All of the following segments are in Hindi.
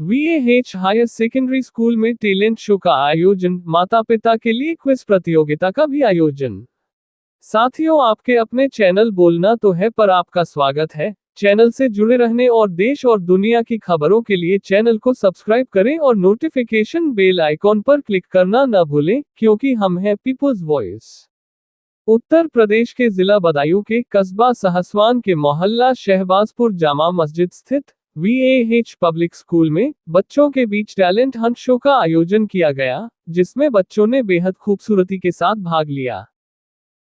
VAH हायर सेकेंडरी स्कूल में टैलेंट शो का आयोजन, माता पिता के लिए क्विज प्रतियोगिता का भी आयोजन। साथियों, आपके अपने चैनल बोलना तो है पर आपका स्वागत है। चैनल से जुड़े रहने और देश और दुनिया की खबरों के लिए चैनल को सब्सक्राइब करें और नोटिफिकेशन बेल आइकॉन पर क्लिक करना न भूलें, क्योंकि हम हैं पीपुल्स वॉइस। उत्तर प्रदेश के जिला बदायूं के कस्बा सहसवान के मोहल्ला शहबाजपुर जामा मस्जिद स्थित VAH पब्लिक स्कूल में बच्चों के बीच टैलेंट हंट शो का आयोजन किया गया, जिसमें बच्चों ने बेहद खूबसूरती के साथ भाग लिया।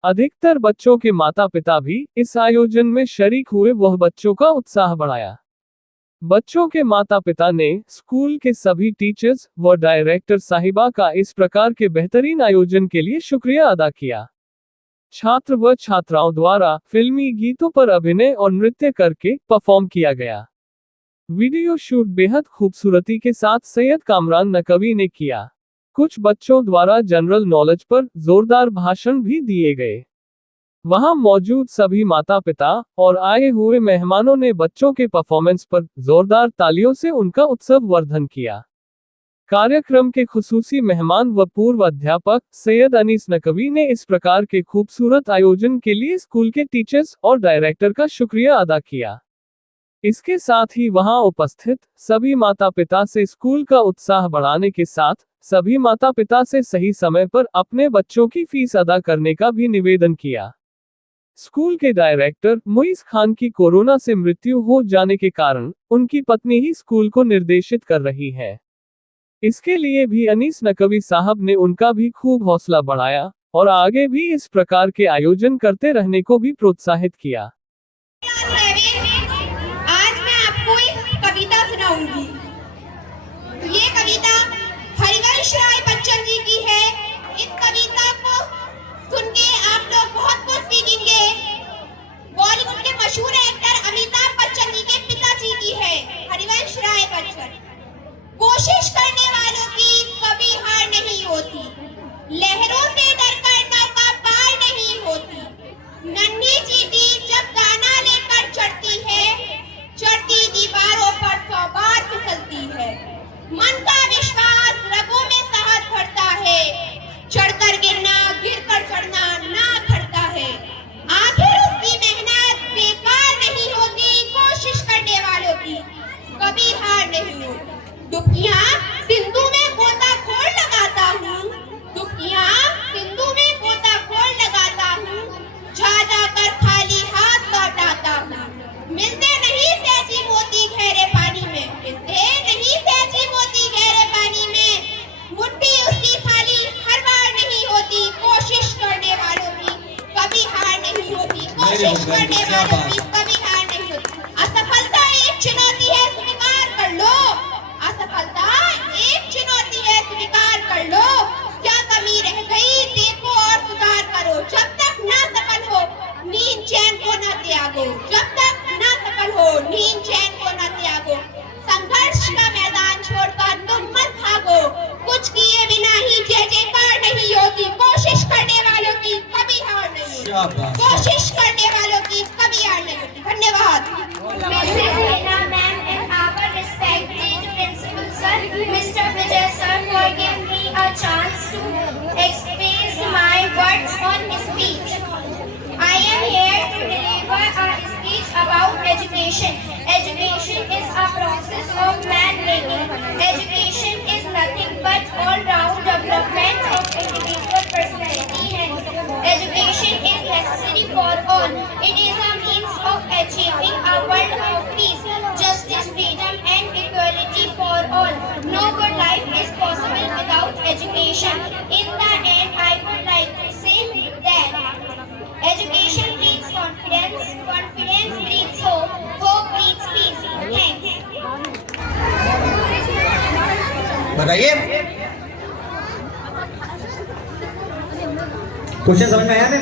अधिकतर बच्चों के माता पिता भी इस आयोजन में शरीक हुए, वह बच्चों का उत्साह बढ़ाया। बच्चों के माता पिता ने स्कूल के सभी टीचर्स व डायरेक्टर साहिबा का इस प्रकार के बेहतरीन आयोजन के लिए शुक्रिया अदा किया। छात्र व छात्राओं द्वारा फिल्मी गीतों पर अभिनय और नृत्य करके परफॉर्म किया गया। वीडियो शूट बेहद खूबसूरती के साथ सैयद कामरान नकवी ने किया। कुछ बच्चों द्वारा जनरल नॉलेज पर जोरदार भाषण भी दिए गए। वहां मौजूद सभी माता पिता और आए हुए मेहमानों ने बच्चों के परफॉर्मेंस पर जोरदार तालियों से उनका उत्सव वर्धन किया। कार्यक्रम के खुसूसी मेहमान व पूर्व अध्यापक सैयद अनीस नकवी ने इस प्रकार के खूबसूरत आयोजन के लिए स्कूल के टीचर्स और डायरेक्टर का शुक्रिया अदा किया। इसके साथ ही वहां उपस्थित सभी माता पिता से स्कूल का उत्साह बढ़ाने के साथ सभी माता पिता से सही समय पर अपने बच्चों की फीस अदा करने का भी निवेदन किया। स्कूल के डायरेक्टर मुइज खान की कोरोना से मृत्यु हो जाने के कारण उनकी पत्नी ही स्कूल को निर्देशित कर रही है। इसके लिए भी अनीस नकवी साहब ने उनका भी खूब हौसला बढ़ाया और आगे भी इस प्रकार के आयोजन करते रहने को भी प्रोत्साहित किया। आज मैं आपको एक कविता सुनाऊंगी। ये कविता हरिवंश राय बच्चन जी की है। इस कविता को सुन के आप लोग बहुत कुछ सीखेंगे। बॉलीवुड के मशहूर एक्टर अमिताभ बच्चन जी के पिताजी की है, हरिवंश राय बच्चन। कोशिश करने वालों की कभी हार नहीं होती, लहरों से डरकर नौका पार नहीं होती। नन्ही चींटी जब दाना लेकर चढ़ती है, चढ़ती दीवारों पर 100 बार फिसलती है। मन का विश्वास रगों में साहस भरता है, चढ़कर गिरना गिरकर चढ़ना ना थकता है। आखिर उसकी मेहनत बेकार नहीं होती, कोशिश करने वालों की कभी हार नहीं होती। दुखिया सिंधु में गोताखोर लगाता हूँ, दुखिया सिंधु में गोताखोर लगाता हूँ, जा जाकर खाली हाथ लौट आता हूँ। मिलते नहीं सहजी मोती गहरे पानी में, मिलते नहीं सहजी मोती गहरे पानी में। मुट्ठी उसकी खाली हर बार नहीं होती, कोशिश करने वालों की कभी हार नहीं होती, कोशिश करने वालों की कभी हार नहीं होती। असफलता एक चुनौती है, स्वीकार कर लो। असफलता एक चुनौती है, स्वीकार कर लो। क्या कमी रह गई देखो और सुधार करो। जब तक ना सफल हो नींद चैन को न त्यागो, जब तक ना सफल हो नींद चैन को न त्यागो। संघर्ष का मैदान छोड़कर तुम मत भागो, कुछ किए बिना ही जय जयकार नहीं होती। कोशिश करने वालों की कभी हार नहीं होती, कोशिश करने वालों की कभी हार नहीं होती। धन्यवाद। Mr. Vijay sir, for giving me a chance to express my words on speech. I am here to deliver a speech about education. Education is a process of man-making. Education is nothing but all-round development of individual personality, and education is necessary for all. It is a means of achieving a world of peace, justice, freedom, and equality for all. No good life is possible without education. In the end, I would like to say that education breeds confidence, confidence breeds hope, hope breeds peace. Thanks. बताइए, क्वेश्चन समझ में आया ना?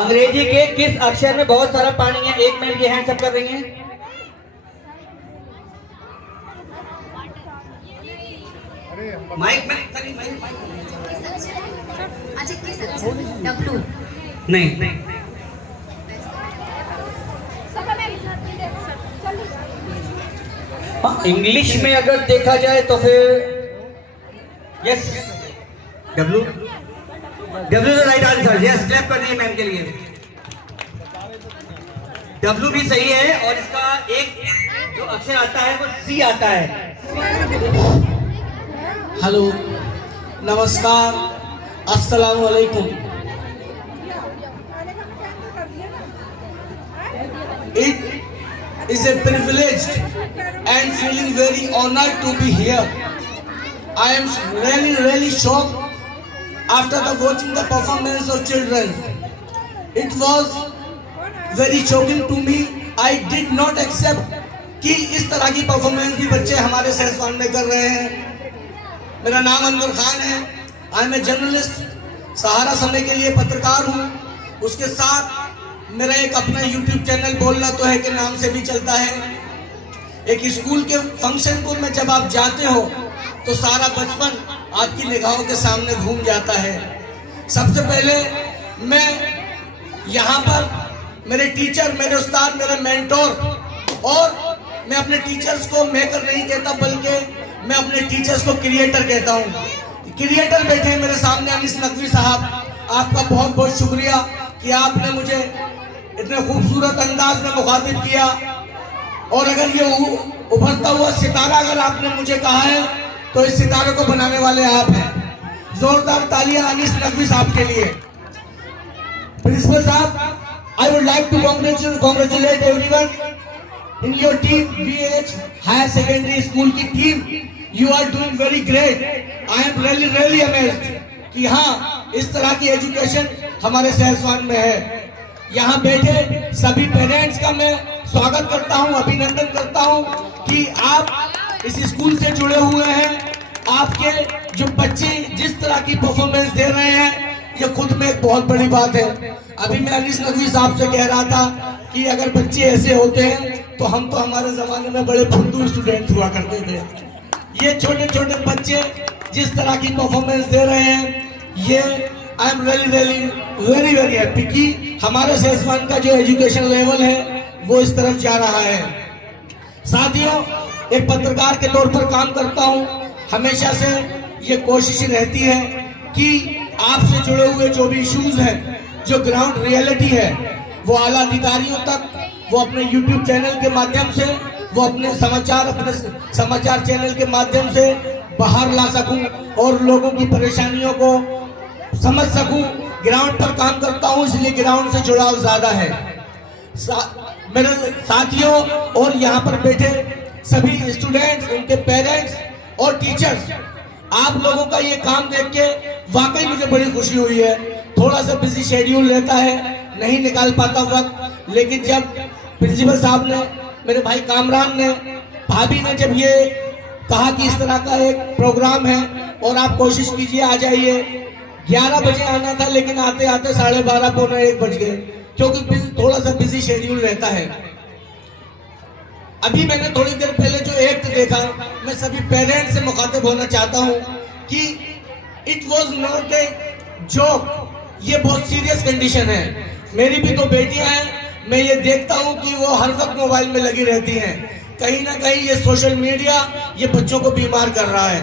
अंग्रेजी के किस अक्षर में बहुत सारा पानी है? 1 मिनट ये हैंड्स अप कर रही हैं। Mic W. नहीं, इंग्लिश में अगर देखा जाए तो फिर yes, W W the right answer. Yes, clap कर दीजिए मैम के लिए। डब्ल्यू भी सही है और इसका एक जो अक्षर आता है वो सी आता है। हेलो, नमस्कार, अस्सलाम वालेकुम। It is a privilege and feeling very honored to be here. I am really shocked after watching the performance of children. It was very shocking to me. I did not accept कि इस तरह की परफॉर्मेंस भी बच्चे हमारे सहसवान में कर रहे हैं। मेरा नाम अनवर खान है। आई एम ए जर्नलिस्ट, सहारा समय के लिए पत्रकार हूँ। उसके साथ मेरा एक अपना यूट्यूब चैनल बोलना तो है के नाम से भी चलता है। एक स्कूल के फंक्शन को में जब आप जाते हो तो सारा बचपन आपकी निगाहों के सामने घूम जाता है। सबसे पहले मैं यहाँ पर मेरे टीचर, मेरे उस्ताद, मेरे मेंटोर, और मैं अपने टीचर्स को मेकर नहीं कहता बल्कि मैं अपने टीचर्स को क्रिएटर कहता हूँ। क्रिएटर बैठे हैं मेरे सामने, अनीस नकवी साहब, आपका बहुत बहुत शुक्रिया कि आपने मुझे इतने खूबसूरत अंदाज में मुखातिब किया। और अगर ये उभरता हुआ सितारा अगर आपने मुझे कहा है तो इस सितारे को बनाने वाले आप हैं। जोरदार तालियां अनीस नकवी साहब के लिए। प्रिंसिपल साहब, I would like to congratulate everyone in your team, VH Higher Secondary School की team. You are doing very great. I am really amazed कि हाँ, इस तरह की एजुकेशन हमारे सहसवान में है। यहाँ बैठे सभी पेरेंट्स का मैं स्वागत करता हूँ, अभिनंदन करता हूँ कि आप इस स्कूल से जुड़े हुए हैं। आपके जो बच्चे जिस तरह की परफॉर्मेंस दे रहे हैं, ये खुद में एक बहुत बड़ी बात है। अभी मैं अनीस नकवी साहब से कह रहा था कि अगर बच्चे ऐसे होते हैं तो हम तो हमारे ज़माने में बड़े फुद्दू स्टूडेंट हुआ करते थे। ये छोटे छोटे बच्चे जिस तरह की परफॉर्मेंस दे रहे हैं, ये आई एम वेरी हैप्पी कि हमारे सहसवान का जो एजुकेशन लेवल है वो इस तरफ जा रहा है। साथियों, एक पत्रकार के तौर पर काम करता हूँ, हमेशा से ये कोशिश रहती है कि आपसे जुड़े हुए जो भी इश्यूज हैं, जो ग्राउंड रियलिटी है, वो आला अधिकारियों तक, वो अपने यूट्यूब चैनल के माध्यम से, वो अपने समाचार चैनल के माध्यम से बाहर ला सकूं और लोगों की परेशानियों को समझ सकूं। ग्राउंड पर काम करता हूं, इसलिए ग्राउंड से जुड़ाव ज्यादा है। मेरे साथियों और यहाँ पर बैठे सभी स्टूडेंट्स, उनके पेरेंट्स और टीचर्स, आप लोगों का ये काम देख के वाकई मुझे बड़ी खुशी हुई है। थोड़ा सा बिजी शेड्यूल रहता है, नहीं निकाल पाता वक्त, लेकिन जब प्रिंसिपल साहब ने, मेरे भाई कामरान ने, भाभी ने जब ये कहा कि इस तरह का एक प्रोग्राम है और आप कोशिश कीजिए आ जाइए, 11 बजे आना था लेकिन आते आते 12:30 पौने 1 बज गए, क्योंकि थोड़ा सा बिजी शेड्यूल रहता है। अभी मैंने थोड़ी देर पहले जो एक्ट देखा, मैं सभी पेरेंट्स से मुखातिब होना चाहता हूँ कि it was not a joke, ये बहुत सीरियस कंडीशन है। मेरी भी 2 बेटियां हैं, मैं ये देखता हूँ कि वो हर वक्त मोबाइल में लगी रहती हैं। कहीं ना कहीं ये सोशल मीडिया ये बच्चों को बीमार कर रहा है।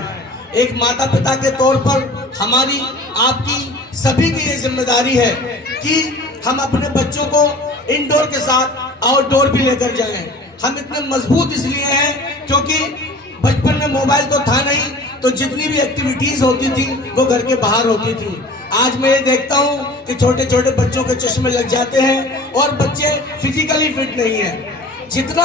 एक माता पिता के तौर पर हमारी, आपकी, सभी की ये जिम्मेदारी है कि हम अपने बच्चों को इंडोर के साथ आउटडोर भी लेकर जाएं। हम इतने मजबूत इसलिए हैं क्योंकि बचपन में मोबाइल तो था नहीं, तो जितनी भी एक्टिविटीज होती थी वो घर के बाहर होती थी। आज मैं ये देखता हूँ कि छोटे छोटे बच्चों के चश्मे लग जाते हैं और बच्चे फिजिकली फिट नहीं है। जितना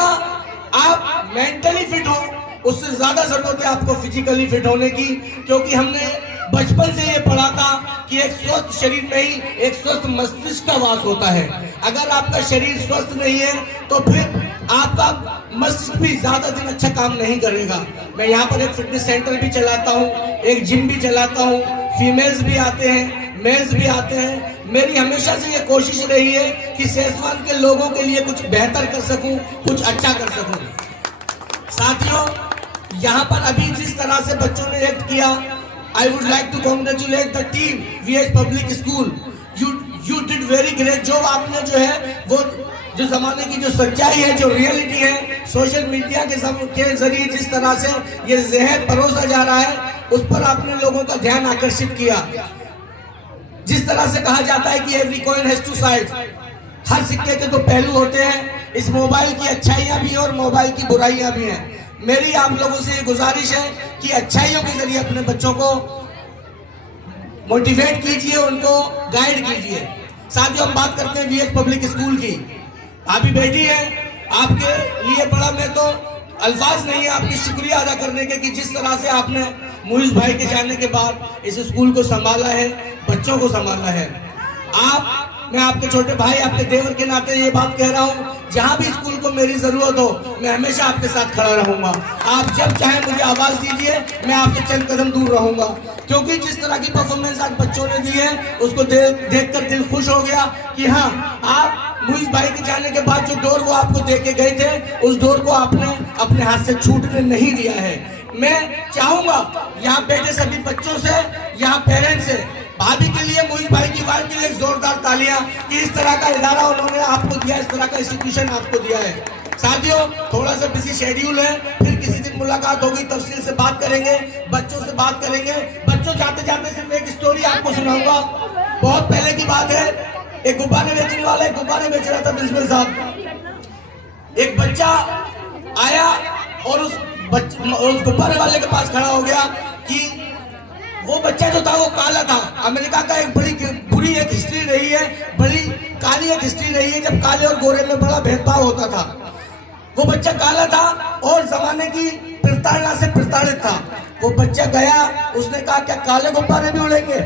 आप मेंटली फिट हो, उससे ज्यादा जरूरत है आपको फिजिकली फिट होने की, क्योंकि हमने बचपन से ये पढ़ा था कि एक स्वस्थ शरीर में ही एक स्वस्थ मस्तिष्क का वास होता है। अगर आपका शरीर स्वस्थ नहीं है तो फिर आपका मस्तिष्क भी ज्यादा दिन अच्छा काम नहीं करेगा। मैं यहाँ पर एक फिटनेस सेंटर भी चलाता हूँ, एक जिम भी चलाता हूँ, फीमेल्स भी आते हैं, मेल्स भी आते हैं। मेरी हमेशा से ये कोशिश रही है कि सहसवान के लोगों के लिए कुछ बेहतर कर सकूं, कुछ अच्छा कर सकूं। साथियों, यहाँ पर अभी जिस तरह से बच्चों ने एक्ट किया, I would like to congratulate the team VH Public School. You did very great job। आपने जो है वो जो जमाने की जो सच्चाई है, जो रियलिटी है, सोशल मीडिया के जरिए जिस तरह से ये जहर परोसा जा रहा है, उस पर आपने लोगों का ध्यान आकर्षित किया। जिस तरह से कहा जाता है कि every coin has two sides, हर सिक्के के दो पहलू होते हैं। इस मोबाइल की अच्छाइयां भी हैं और मोबाइल की बुराइयां भी हैं। मेरी आप लोगों से ये गुजारिश है कि अच्छाइयों के जरिए अपने बच्चों को मोटिवेट कीजिए, उनको गाइड कीजिए। साथियों, हम बात करते हैं वीएच पब्लिक स्कूल की। अभी बैठी है, आपके लिए बड़ा मैं तो अल्फाज नहीं है आपकी शुक्रिया अदा करने के कि जिस तरह से आपने मुइज भाई के जाने के बाद इस स्कूल को संभाला है, बच्चों को संभाला है। मैं आपके छोटे भाई, आपके देवर के नाते ये बात कह रहा हूँ, जहाँ भी स्कूल को मेरी जरूरत हो, मैं हमेशा आपके साथ खड़ा रहूंगा। आप जब चाहे मुझे आवाज दीजिए, मैं आपके चंद कदम दूर रहूंगा। क्योंकि जिस तरह की परफॉर्मेंस आज बच्चों ने दी है, उसको देखकर दिल खुश हो गया कि हाँ, आप मुइज भाई के जाने के बाद जो डोर वो आपको दे के गए थे, उस डोर को आपने अपने हाथ से छूटने नहीं दिया है। मैं चाहूंगा यहाँ बैठे सभी बच्चों से, यहाँ पेरेंट्स से, भाभी के लिए, मुइज भाई की वाइफ के लिए जोरदार तालियां कि इस तरह का इदारा उन्होंने आपको दिया, इस तरह का इंस्टीट्यूशन आपको दिया है। साथियों, थोड़ा सा बिजी शेड्यूल है, फिर किसी दिन मुलाकात होगी, तफसील से बात करेंगे, बच्चों से बात करेंगे। बच्चों, जाते जाते सिर्फ एक स्टोरी आपको सुनाऊंगा। बहुत पहले की बात है, एक गुब्बारे बेचने वाला एक गुब्बारे बेच रहा था बिस्मिल साहब। एक बच्चा आया और उस गुब्बारे वाले के पास खड़ा हो गया कि वो बच्चा जो था वो काला था। अमेरिका का एक बड़ी बुरी एक हिस्ट्री रही है, बड़ी काली एक हिस्ट्री रही है, जब काले और गोरे में बड़ा भेदभाव होता था। वो बच्चा काला था और जमाने की प्रताड़ना से प्रताड़ित था। वो बच्चा गया, उसने कहा क्या काले गुब्बारे भी उड़ेंगे?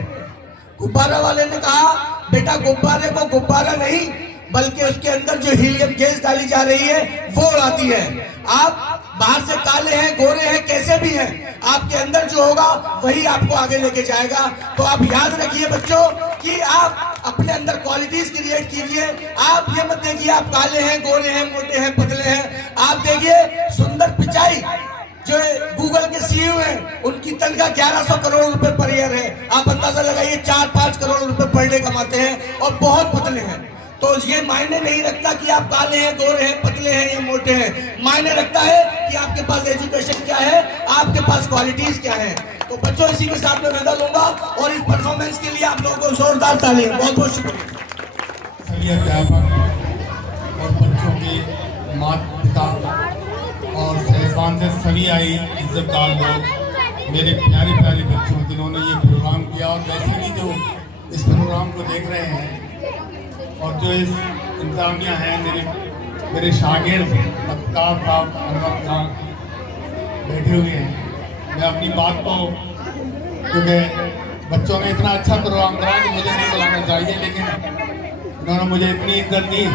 गुब्बारा वाले ने कहा बेटा, गुब्बारे को गुब्बारा नहीं बल्कि उसके अंदर जो हीलियम गैस डाली जा रही है वो उड़ाती है। आप बाहर से काले हैं, गोरे हैं, कैसे भी हैं, आपके अंदर जो होगा वही आपको आगे लेके जाएगा। तो आप याद रखिए बच्चों कि आप अपने अंदर क्वालिटीज क्रिएट कीजिए। आप ये मत देखिए आप काले हैं, गोरे हैं, मोटे हैं, पतले हैं। आप देखिए सुंदर पिचाई जो गूगल के सीईओ हैं, उनकी तनख्वाह 1100 करोड़ रुपए पर ईयर है। आप अंदाजा लगाइए 4-5 करोड़ रुपए पर डे कमाते हैं और बहुत पतले हैं। तो ये मायने नहीं रखता कि आप काले हैं, गोरे हैं, पतले हैं या मोटे हैं। मायने रखता है कि आपके पास एजुकेशन क्या है, आपके पास क्वालिटीज क्या है। तो बच्चों, इसी के साथ में विदा लूंगा और इस परफॉर्मेंस के लिए आप लोगों को जोरदार तालियां। बहुत बहुत शुक्रिया। सभी अध्यापक और बच्चों के माता पिता और सहसान से सभी आई इज्जतदार लोग, मेरे प्यारे प्यारे बच्चों जिन्होंने ये प्रोग्राम किया, और वैसे भी जो इस प्रोग्राम को देख रहे हैं और जो इस इंतजामिया हैं, मेरे शागिर्द अफ्ताब साहब, अनवर खान बैठे हुए हैं। मैं अपनी बात को, क्योंकि बच्चों ने इतना अच्छा प्रोग्राम करा कि मुझे नहीं बुलाना चाहिए, लेकिन उन्होंने मुझे इतनी इज्जत दी।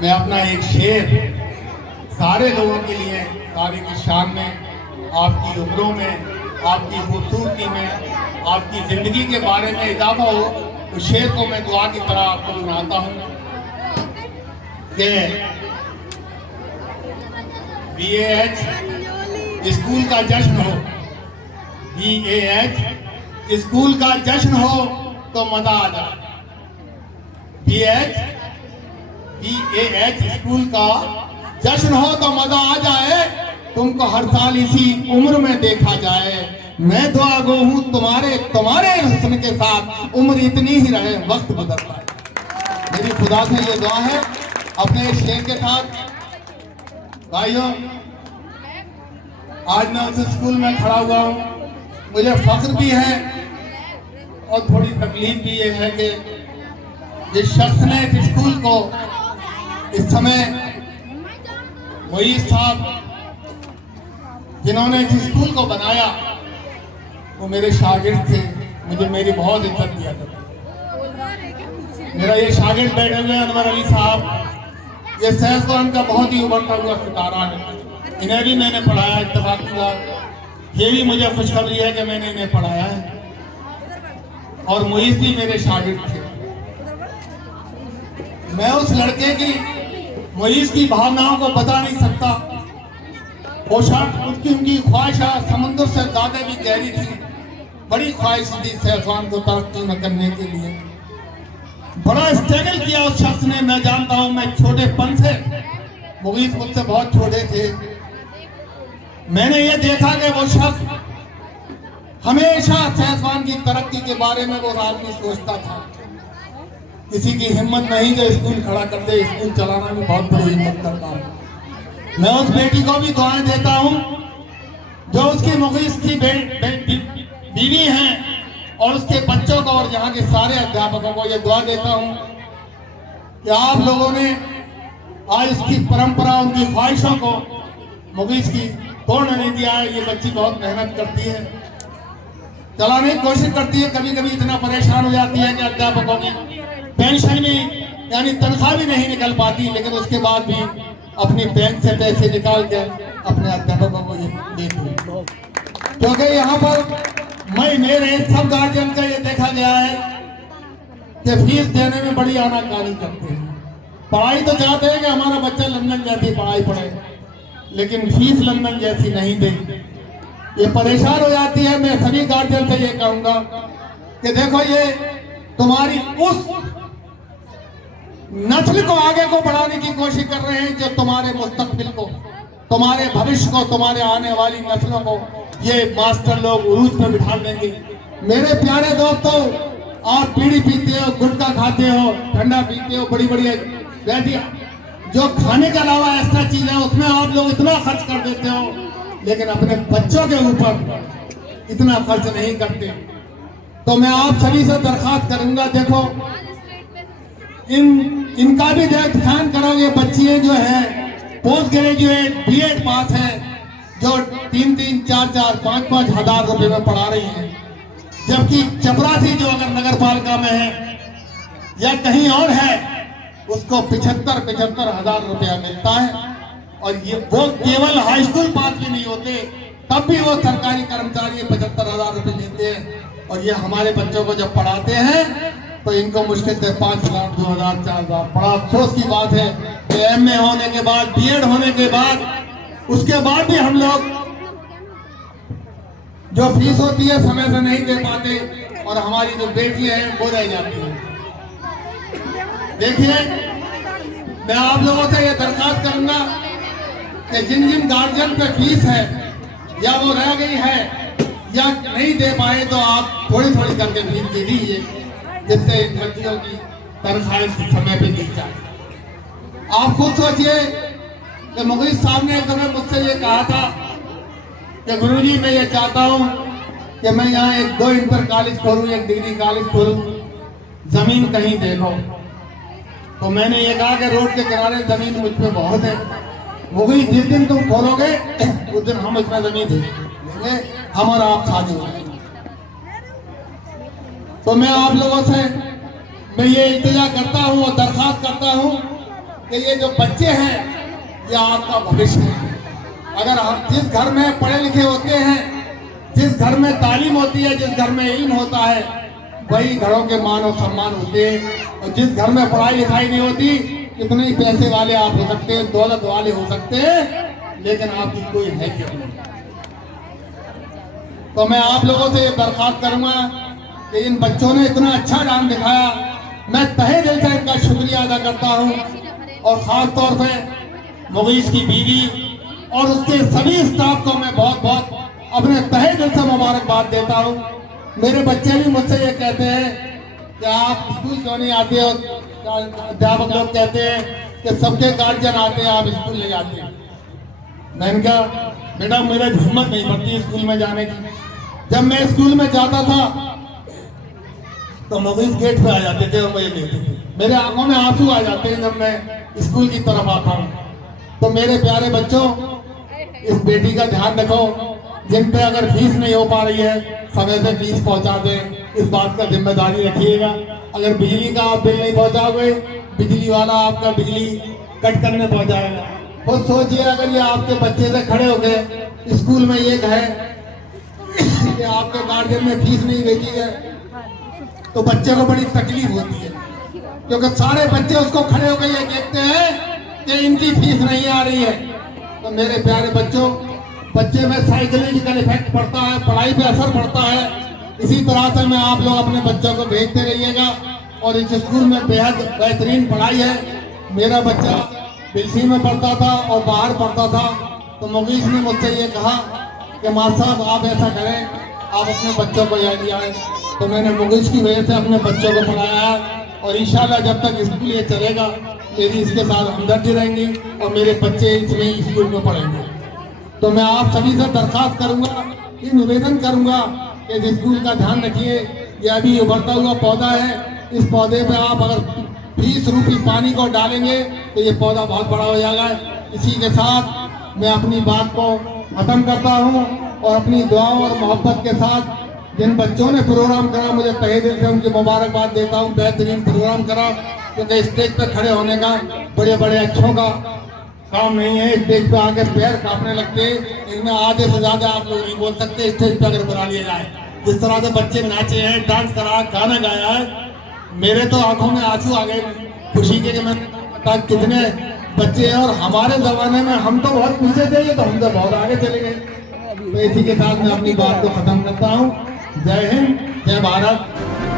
मैं अपना एक शेर सारे लोगों के लिए, सारे की शान में, आपकी उम्रों में, आपकी खूबसूरती में, आपकी ज़िंदगी के बारे में इजाफा हो, उस शेर को मैं दुआ की तरह आपको सुनाता हूँ कि BAH स्कूल का जश्न हो, BAH स्कूल का जश्न हो तो मजा आ जाए। BAH स्कूल का जश्न हो तो मजा आ जाए, तुमको हर साल इसी उम्र में देखा जाए। मैं दुआ गो हूँ तुम्हारे हुस्न के साथ, उम्र इतनी ही रहे, वक्त बदलता है। मेरी खुदा से ये दुआ है। अपने शेर के साथ भाइयों, आज मैं उस स्कूल में खड़ा हुआ हूँ, मुझे फख्र भी है और थोड़ी तकलीफ भी ये है कि जिस शख्स ने इस स्कूल को इस समय, मुईज साहब जिन्होंने इस स्कूल को बनाया, वो मेरे शागिर्द थे, मुझे मेरी बहुत इज्जत दिया था। मेरा ये शागिर्द बैठे हुए अनवर अली साहब, ये सैफान का बहुत ही उभरता हुआ सितारा है। इन्हें भी मैंने पढ़ाया इत्तेफाक की बात। ये भी मुझे खुशखबरी है कि मैंने इन्हें पढ़ाया है और मुईज भी मेरे शागिर्द थे। मैं उस लड़के की, मुईज की भावनाओं को बता नहीं सकता। वो उसकी उनकी ख्वाहिशात समंदर से ज़्यादा भी गहरी थी। बड़ी ख्वाहिश थी सैफान को तरक्की में करने के लिए। बड़ा स्ट्रगल किया उस शख्स ने। मैं जानता हूं, मैं छोटेपन से, मुगीस मुझसे बहुत छोटे थे, मैंने ये देखा कि वो शख्स हमेशा सहसवान की तरक्की के बारे में वो आदमी सोचता था। किसी की हिम्मत नहीं कि स्कूल खड़ा कर दे, स्कूल चलाना भी बहुत बड़ी हिम्मत का काम है। मैं उस बेटी को भी दुआएं देता हूं जो उसकी मुगीस की बीवी हैं, और उसके बच्चों को और यहाँ के सारे अध्यापकों को ये दुआ देता हूं कि आप लोगों ने आज इसकी परंपरा, उनकी ख्वाहिशों को, मुगीस की तोड़ने नहीं दिया है। ये बच्ची बहुत मेहनत करती है, चलाने की कोशिश करती है, कभी कभी इतना परेशान हो जाती है कि अध्यापकों की पेंशन भी यानी तनख्वाह भी नहीं निकल पाती, लेकिन उसके बाद भी अपनी बैंक से पैसे निकाल के अपने अध्यापकों को ये देती है। क्योंकि यहाँ पर मेरे सब गार्जियन का ये देखा गया है कि फीस देने में बड़ी आनाकानी करते हैं। पढ़ाई तो चाहते हैं कि हमारा बच्चा लंदन जैसी पढ़ाई पढ़े, लेकिन फीस लंदन जैसी नहीं दे, ये परेशान हो जाती है। मैं सभी गार्जियन से ये कहूंगा कि देखो, ये तुम्हारी उस नस्ल को आगे को बढ़ाने की कोशिश कर रहे हैं जो तुम्हारे मुस्तकबिल को, तुम्हारे भविष्य को, तुम्हारे आने वाली नस्लों को ये मास्टर लोग उरूज पर बिठा देंगे। मेरे प्यारे दोस्तों, आप बीड़ी पीते हो, गुटखा खाते हो, ठंडा पीते हो, बड़ी बड़ी वैसी जो खाने के अलावा एक्स्ट्रा चीज है उसमें आप लोग इतना खर्च कर देते हो, लेकिन अपने बच्चों के ऊपर इतना खर्च नहीं करते। तो मैं आप सभी से दरखास्त करूंगा, देखो इनका भी ध्यान करोगे। बच्चियां जो है पोस्ट ग्रेजुएट बीएड पास है, जो 3-3, 4-4, 5-5 हजार रुपए में पढ़ा रही हैं, जबकि चपरासी जो अगर नगर पालिका में है या कहीं और है उसको 75-75 हजार रुपया मिलता है। और ये वो केवल हाई स्कूल पास भी नहीं होते, तब भी वो सरकारी कर्मचारी 75 हजार रुपए लेते हैं। और ये हमारे बच्चों को जब पढ़ाते हैं तो इनको मुश्किल से 5 हजार, 2 हजार, 4 हजार। बड़ा अफसोस की बात है कि एमए होने के बाद, बीएड होने के बाद, उसके बाद भी हम लोग जो फीस होती है समय से नहीं दे पाते, और हमारी जो बेटियां हैं वो रह जाती हैं। देखिए, मैं आप लोगों से ये दरखास्त करूंगा कि जिन जिन गार्जियन पे फीस है या वो रह गई है या नहीं दे पाए, तो आप थोड़ी थोड़ी करके फीस दे दीजिए, जिससे बच्चियों की तनख्वाहें समय पे दी जाए। आप खुद सोचिए कि मुगीस साहब ने एक दफे मुझसे ये कहा था कि गुरुजी मैं ये चाहता हूँ कि मैं यहाँ 1-2 इंटर कॉलेज खोलूँ, 1 डिग्री कॉलेज खोलूँ, जमीन कहीं देखो। तो मैंने ये कहा कि रोड के किनारे जमीन मुझ पे बहुत है, मुगीस जिस दिन तुम खोलोगे उस दिन हम इसमें जमीन देंगे, हम और आप शादी हो जाएंगे। तो मैं आप लोगों से मैं ये इल्तिजा करता हूँ और दरखास्त करता हूँ कि ये जो बच्चे हैं ये आपका भविष्य है। अगर हम जिस घर में पढ़े लिखे होते हैं, जिस घर में तालीम होती है, जिस घर में इल्म होता है, वही घरों के मान और सम्मान होते हैं। और जिस घर में पढ़ाई लिखाई नहीं होती, कितने ही पैसे वाले आप हो सकते हैं, दौलत वाले हो सकते हैं, लेकिन आपकी कोई हैसियत नहीं। तो मैं आप लोगों से ये दरखास्त करूंगा कि इन बच्चों ने इतना अच्छा डांस दिखाया, मैं तहे दिल से इनका शुक्रिया अदा करता हूं। और खास तौर पे मुगीस की बीवी और उसके सभी स्टाफ को मैं बहुत बहुत अपने तहे दिल से मुबारकबाद देता हूं। मेरे बच्चे भी मुझसे ये कहते हैं कि आप स्कूल क्यों नहीं आते हो। अध्यापक लोग कहते हैं कि सबके गार्जियन आते हैं, आप स्कूल नहीं आते। मैंने कहा बेटा मेरा हिम्मत नहीं पड़ती स्कूल में जाने की। जब मैं स्कूल में जाता था तो मुगीस गेट पे आ जाते थे और मुझे लेते थे। मेरे आंखों में आंसू आ जाते हैं जब मैं स्कूल की तरफ आता हूँ। तो मेरे प्यारे बच्चों, इस बेटी का ध्यान रखो, जिन पे अगर फीस नहीं हो पा रही है समय से फीस पहुंचा दें, इस बात का जिम्मेदारी रखिएगा। अगर बिजली का आप बिल नहीं पहुंचाओगे, बिजली वाला आपका बिजली कट करने पहुंचाएगा। खुद सोचिए, अगर ये आपके बच्चे से खड़े हो गए स्कूल में ये कहे कि आपके गार्जियन में फीस नहीं भेजी है, तो बच्चे को बड़ी तकलीफ होती है, क्योंकि सारे बच्चे उसको खड़े होकर ये देखते हैं कि इनकी फीस नहीं आ रही है। तो मेरे प्यारे बच्चों, बच्चे में साइकोलॉजिकल इफेक्ट पड़ता है, पढ़ाई पे असर पड़ता है। इसी तरह से मैं आप लोग अपने बच्चों को भेजते रहिएगा। और इस स्कूल में बेहद बेहतरीन पढ़ाई है। मेरा बच्चा बिलसी में पढ़ता था और बाहर पढ़ता था, तो मुगीश ने मुझसे ये कहा कि मास्टर साहब आप ऐसा करें, आप अपने बच्चों को यहाँ लिया है। तो मैंने मुगीश की वजह से अपने बच्चों को पढ़ाया है और इंशाल्लाह जब तक स्कूल ये चलेगा मेरी इसके साथ हमदर्दी रहेंगी और मेरे बच्चे इसमें स्कूल में पढ़ेंगे। तो मैं आप सभी से दरख्वास्त करूंगा, ये निवेदन करूंगा कि इस स्कूल का ध्यान रखिए। ये अभी उभरता हुआ पौधा है, इस पौधे पे आप अगर 20 रूपी पानी को डालेंगे तो ये पौधा बहुत बड़ा हो जाएगा। इसी के साथ मैं अपनी बात को खत्म करता हूँ और अपनी दुआओं और मोहब्बत के साथ जिन बच्चों ने प्रोग्राम करा मुझे तहे दिल से उनकी मुबारकबाद देता हूँ। बेहतरीन प्रोग्राम करा, क्योंकि स्टेज पर खड़े होने का बड़े बड़े अच्छों का काम नहीं है। स्टेज पे आके पैर कांपने लगते, इनमें आधे से ज्यादा आप लोग नहीं बोल सकते। स्टेज पे अगर बुला लिया जाए, जिस तरह से बच्चे नाचे हैं, डांस करा, गाना गाया है, मेरे तो आंखों में आंसू आ गए खुशी के कि मैं पता कितने बच्चे हैं। और हमारे जमाने में हम तो बहुत पीछे थे, ये तो हम तो बहुत आगे चले गए। तो इसी के साथ मैं अपनी बात को खत्म करता हूँ। जय हिंद, जय भारत।